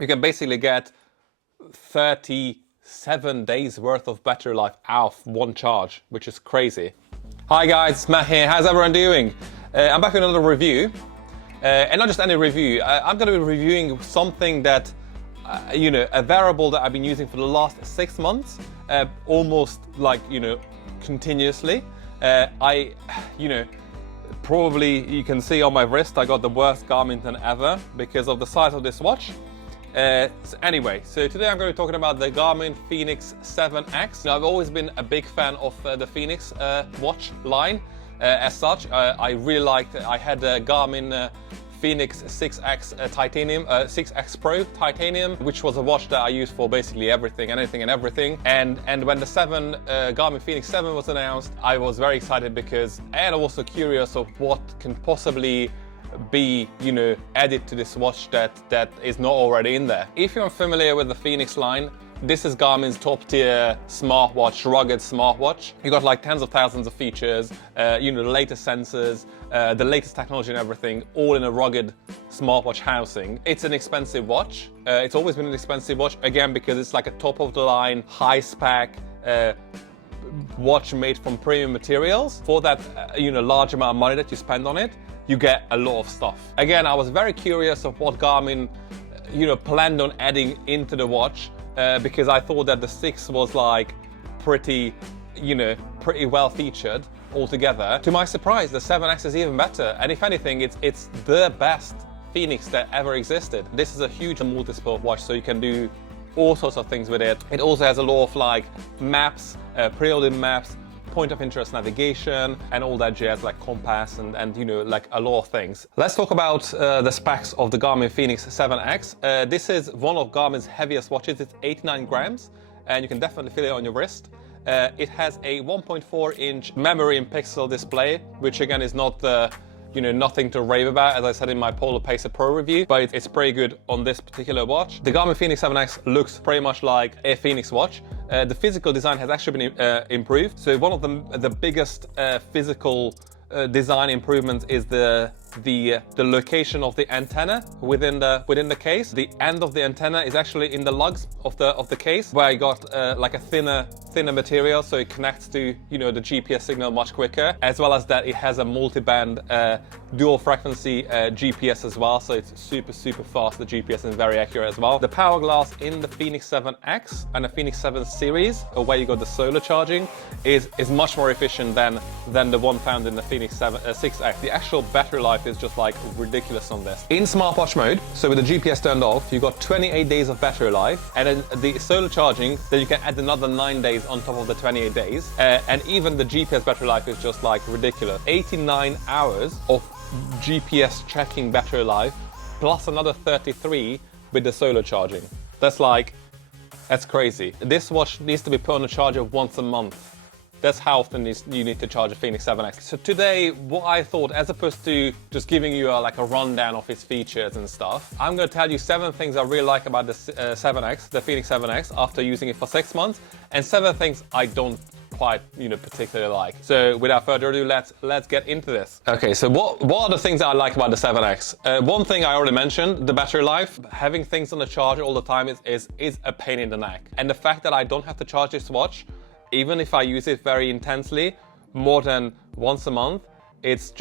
you can basically get 37 days worth of battery life out of one charge, which is crazy. Hi guys, Matt here. How's everyone doing? I'm back with another review, and not just any review. I'm going to be reviewing something that, a variable that I've been using for the last 6 months, almost like, continuously. Probably you can see on my wrist I got the worst Garmin than ever because of the size of this watch. So today I'm going to be talking about the Garmin Fenix 7X. Now, I've always been a big fan of the Fenix watch line as such. I really liked it. I had the Garmin Fenix 6X titanium, 6X Pro titanium, which was a watch that I used for basically everything, anything and everything. And when the Garmin Fenix 7 was announced, I was very excited because I was also curious of what can possibly be, added to this watch that is not already in there. If you're familiar with the Fenix line, this is Garmin's top tier smartwatch, rugged smartwatch. You got like tens of thousands of features, the latest sensors, the latest technology and everything, all in a rugged smartwatch housing. It's an expensive watch. It's always been an expensive watch, again, because it's like a top of the line, high spec, watch made from premium materials. For that, large amount of money that you spend on it, you get a lot of stuff. Again, I was very curious of what Garmin, planned on adding into the watch, because I thought that the 6 was like pretty well featured altogether. To my surprise, the 7X is even better. And if anything, it's the best Fenix that ever existed. This is a huge multi-sport watch, so you can do all sorts of things with it. It also has a lot of like maps, preloaded maps, point of interest navigation, and all that jazz, like compass and like a lot of things. Let's talk about the specs of the Garmin Fenix 7X. This is one of Garmin's heaviest watches. It's 89 grams, and you can definitely feel it on your wrist. It has a 1.4-inch memory in pixel display, which again is not the nothing to rave about, as I said in my Polar Pacer Pro review, but it's pretty good on this particular watch. The Garmin Fenix 7X looks pretty much like a Fenix watch. The physical design has actually been improved. So one of the biggest physical design improvements is the location of the antenna within the case. The end of the antenna is actually in the lugs of the case, where I got like a thinner material, so it connects to the GPS signal much quicker, as well as that it has a multi-band dual frequency GPS as well, so it's super fast. The GPS is very accurate as well. The power glass in the Fenix 7X and the Fenix 7 series, where you got the solar charging, is much more efficient than the one found in the Fenix 6X. The actual battery life is just like ridiculous on this. In smartwatch mode, so with the GPS turned off, you got 28 days of battery life, and then the solar charging, then you can add another 9 days on top of the 28 days, and even the GPS battery life is just like ridiculous. 89 hours of GPS tracking battery life, plus another 33 with the solar charging. That's crazy. This watch needs to be put on a charger once a month. That's how often you need to charge a Fenix 7X. So today, what I thought, as opposed to just giving you a rundown of its features and stuff, I'm going to tell you 7 things I really like about the 7X, the Fenix 7X, after using it for 6 months, and 7 things I don't quite, particularly like. So without further ado, let's get into this. Okay, so what are the things that I like about the 7X? One thing I already mentioned, the battery life. Having things on the charger all the time is a pain in the neck. And the fact that I don't have to charge this watch, even if I use it very intensely, more than once a month, it's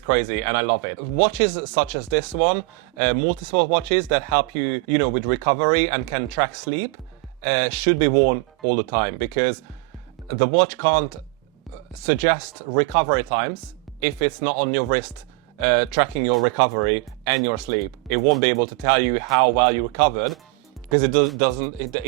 crazy, and I love it. Watches such as this one, multi-sport watches that help you, with recovery and can track sleep, should be worn all the time, because the watch can't suggest recovery times if it's not on your wrist, tracking your recovery and your sleep. It won't be able to tell you how well you recovered, because it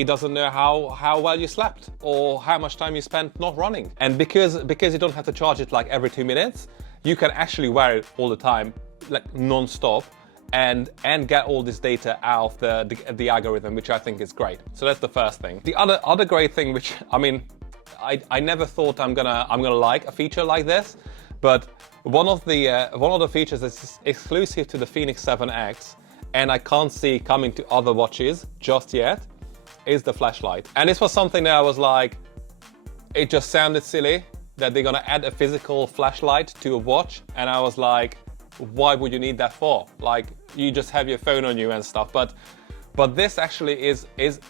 doesn't know how well you slept or how much time you spent not running. And because you don't have to charge it like every 2 minutes, you can actually wear it all the time, like non-stop, and get all this data out of the algorithm, which I think is great. So that's the first thing. The other great thing, which I never thought I'm gonna like a feature like this, but one of the features that's exclusive to the Fenix 7X, and I can't see coming to other watches just yet, is the flashlight. And this was something that I was like, it just sounded silly that they're gonna add a physical flashlight to a watch, and I was like, why would you need that for? Like, you just have your phone on you and stuff. But But this actually is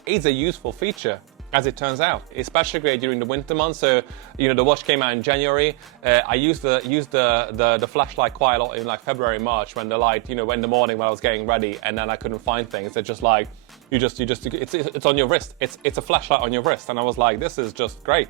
a useful feature, as it turns out, especially great during the winter months. So, the watch came out in January. I used the flashlight quite a lot in like February, March, when the light, in the morning when I was getting ready, and then I couldn't find things. It's just like it's on your wrist. It's a flashlight on your wrist, and I was like, this is just great.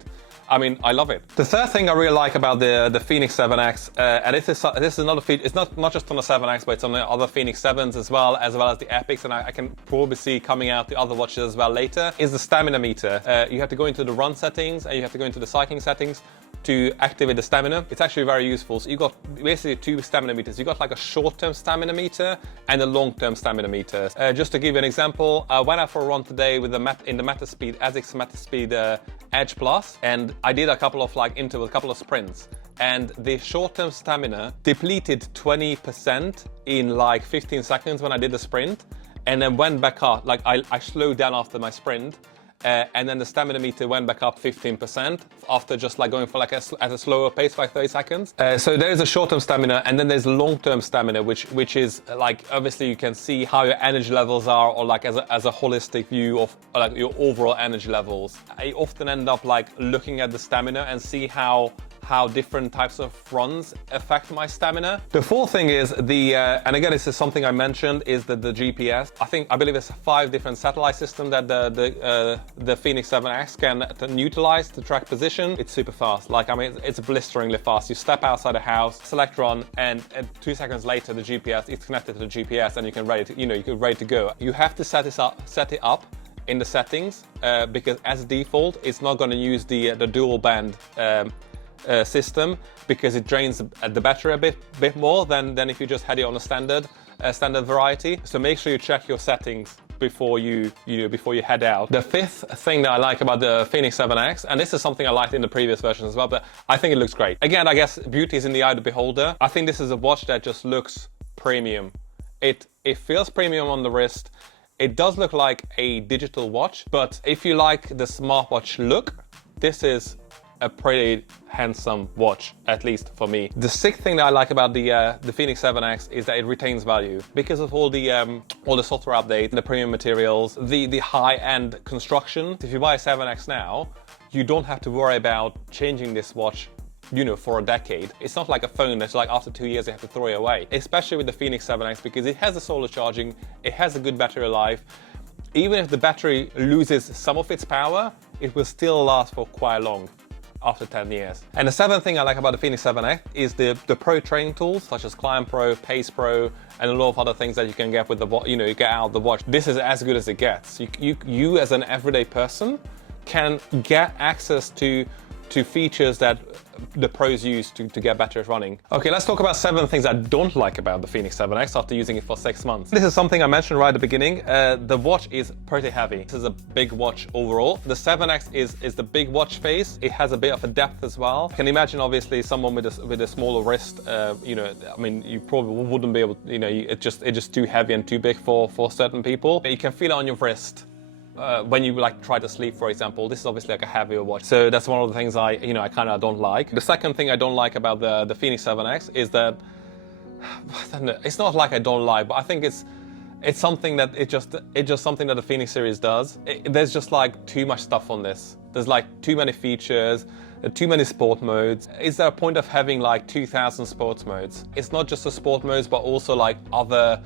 I mean, I love it. The third thing I really like about the Fenix 7X, and this is another feature. It's not just on the 7X, but it's on the other Fenix 7s as well as the Epics, and I can probably see coming out the other watches as well later, is the stamina meter. You have to go into the run settings, and you have to go into the cycling settings to activate the stamina. It's actually very useful. So you got basically two stamina meters. You got like a short-term stamina meter and a long-term stamina meter. Just to give you an example, I went out for a run today with the Metaspeed ASICS Metaspeed Edge Plus, and I did a couple of intervals, a couple of sprints, and the short-term stamina depleted 20% in like 15 seconds when I did the sprint, and then went back up. Like I slowed down after my sprint. And then the stamina meter went back up 15% after just like going for like at a slower pace by 30 seconds. So there's a short-term stamina, and then there's long-term stamina, which is like, obviously you can see how your energy levels are, or like as a holistic view of like your overall energy levels. I often end up like looking at the stamina and see how different types of runs affect my stamina. The fourth thing is and again, this is something I mentioned, is the GPS. I believe there's 5 different satellite systems that the Fenix 7X can utilize to track position. It's super fast. Like, I mean, it's blisteringly fast. You step outside the house, select run, and 2 seconds later, the GPS is connected to the GPS, and you can ready to go. You have to set it up in the settings because as default, it's not going to use the dual band system, because it drains the battery a bit more than if you just had it on a standard variety. So make sure you check your settings before you head out. The fifth thing that I like about the Fenix 7X, and this is something I liked in the previous version as well, but I think it looks great. Again, I guess beauty is in the eye of the beholder. I think this is a watch that just looks premium. It feels premium on the wrist. It does look like a digital watch, but if you like the smartwatch look, this is a pretty handsome watch, at least for me. The sixth thing that I like about the Fenix 7X is that it retains value because of all the software updates, the premium materials, the high-end construction. If you buy a 7X now, you don't have to worry about changing this watch, for a decade. It's not like a phone that's like after 2 years you have to throw it away, especially with the Fenix 7X, because it has the solar charging, it has a good battery life. Even if the battery loses some of its power, it will still last for quite long, after 10 years. And the seventh thing I like about the Fenix 7X is the pro training tools, such as Climb Pro, Pace Pro, and a lot of other things that you can get with the you get out of the watch. This is as good as it gets. You as an everyday person can get access to features that the pros use to get better at running. Okay, let's talk about 7 things I don't like about the Fenix 7X after using it for 6 months. This is something I mentioned right at the beginning. The watch is pretty heavy. This is a big watch overall. The 7X is the big watch face. It has a bit of a depth as well. You can imagine, obviously, someone with a smaller wrist, I mean, you probably wouldn't be able, it's just too heavy and too big for certain people. You can feel it on your wrist. When you try to sleep, for example. This is obviously like a heavier watch, so that's one of the things I kind of don't like. The second thing I don't like about the Fenix 7X is that it's not like I don't like, but I think it's something that it's just something that the Fenix series does. There's just like too much stuff on this. There's like too many features, too many sport modes. Is there a point of having like 2,000 sports modes? It's not just the sport modes, but also like other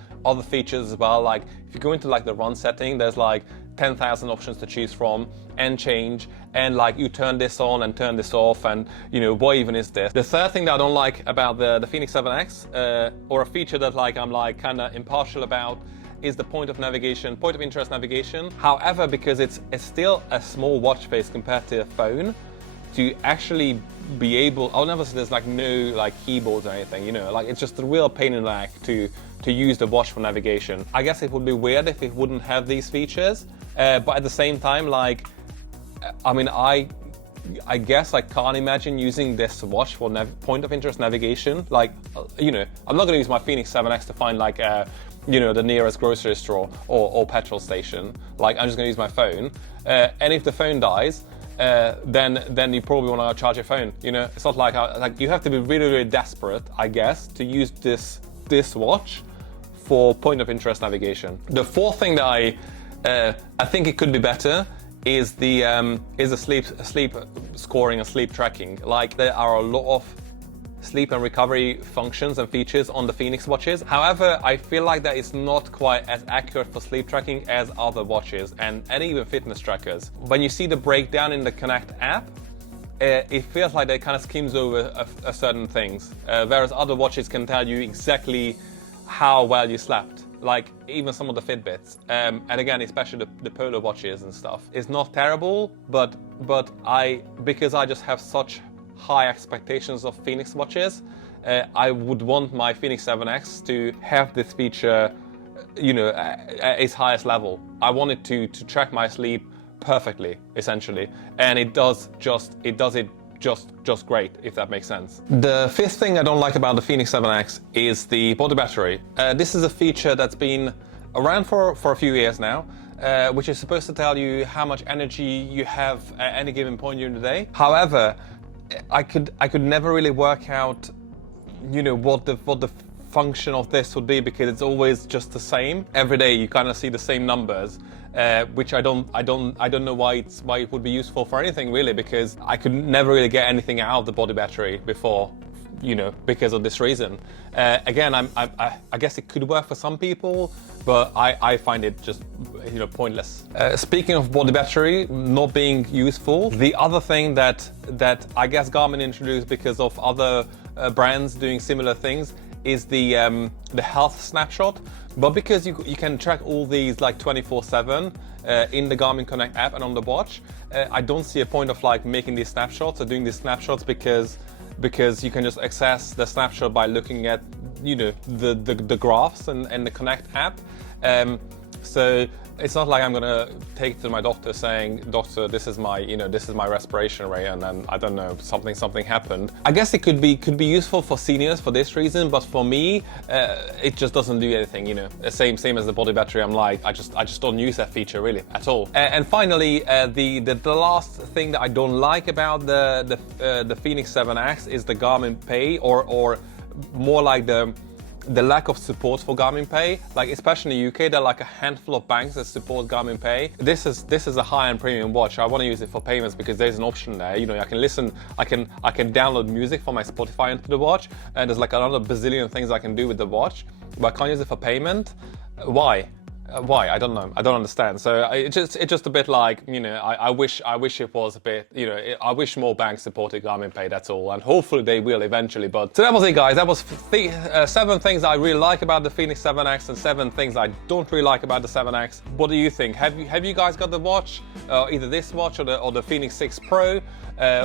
features as well. Like if you go into like the run setting, there's like 10,000 options to choose from and change, and like you turn this on and turn this off, and what even is this? The third thing that I don't like about the Fenix 7X, or a feature that I'm kind of impartial about, is the point of interest navigation. However, because it's still a small watch face compared to a phone, to actually be able, I'll never say there's like no like keyboards or anything, like it's just a real pain in the neck to use the watch for navigation. I guess it would be weird if it wouldn't have these features, but at the same time, I mean, I guess I can't imagine using this watch for point of interest navigation. I'm not going to use my Fenix 7X to find the nearest grocery store or petrol station. I'm just going to use my phone, and if the phone dies, then you probably want to charge your phone. It's not like you have to be really, really desperate, I guess, to use this watch for point of interest navigation. The fourth thing that I think it could be better. Is the sleep scoring and sleep tracking. Like, there are a lot of sleep and recovery functions and features on the Fenix watches. However, I feel like that it's not quite as accurate for sleep tracking as other watches and even fitness trackers. When you see the breakdown in the Connect app, it feels like they kind of skims over certain things, whereas other watches can tell you exactly how well you slept. Like even some of the Fitbits, and again, especially the Polo watches and stuff. It's not terrible, but because I just have such high expectations of Fenix watches, I would want my Fenix 7X to have this feature, you know, at its highest level. I want it to track my sleep perfectly, essentially, and it does it just great, if that makes sense. The fifth thing I don't like about the Fenix 7X is the body battery. This is a feature that's been around for a few years now, which is supposed to tell you how much energy you have at any given point during the day. However, I could never really work out, you know, what the function of this would be, because it's always just the same. Every day you kind of see the same numbers. Which I don't know why it would be useful for anything really, because I could never really get anything out of the body battery before, you know, because of this reason. Again, I guess it could work for some people, but I find it just, you know, pointless. Speaking of body battery not being useful, the other thing that I guess Garmin introduced because of other brands doing similar things is the health snapshot. But because you can track all these like 24/7 in the Garmin Connect app and on the watch, I don't see a point of like making these snapshots or doing these snapshots, because you can just access the snapshot by looking at, you know, the graphs and the Connect app. So it's not like I'm gonna take it to my doctor saying, "Doctor, this is my respiration rate," and then I don't know, something happened. I guess it could be useful for seniors for this reason, but for me, it just doesn't do anything. You know, same as the body battery. I'm like, I just don't use that feature really at all. And finally, the last thing that I don't like about the Fenix 7X is the Garmin Pay, or more like the lack of support for Garmin Pay. Like, especially in the UK, there are like a handful of banks that support Garmin Pay. This is a high-end premium watch. I want to use it for payments because there's an option there. You know, I can download music from my Spotify into the watch, and there's like another bazillion things I can do with the watch, but I can't use it for payment. Why? I don't know. I don't understand. So it's just a bit like, you know, I wish it was a bit, you know, I wish more banks supported Garmin Pay, that's all, and hopefully they will eventually. But so that was it, guys. That was 7 things I really like about the Fenix 7X and 7 things I don't really like about the 7X. What do you think? Have you guys got the watch, either this watch or the Fenix 6 Pro,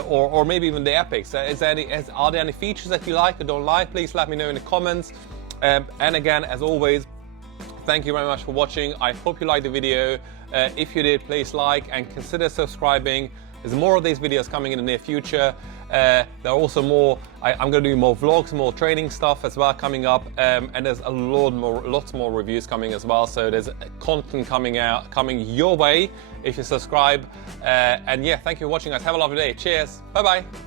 or maybe even the Epics? Are there any features that you like or don't like? Please let me know in the comments. And again, as always, thank you very much for watching. I hope you liked the video. If you did, please like and consider subscribing. There's more of these videos coming in the near future. There are also more, I'm going to do more vlogs, more training stuff as well coming up, and there's lots more reviews coming as well. So there's content coming your way if you subscribe. And yeah, thank you for watching, guys. Have a lovely day. Cheers. Bye bye.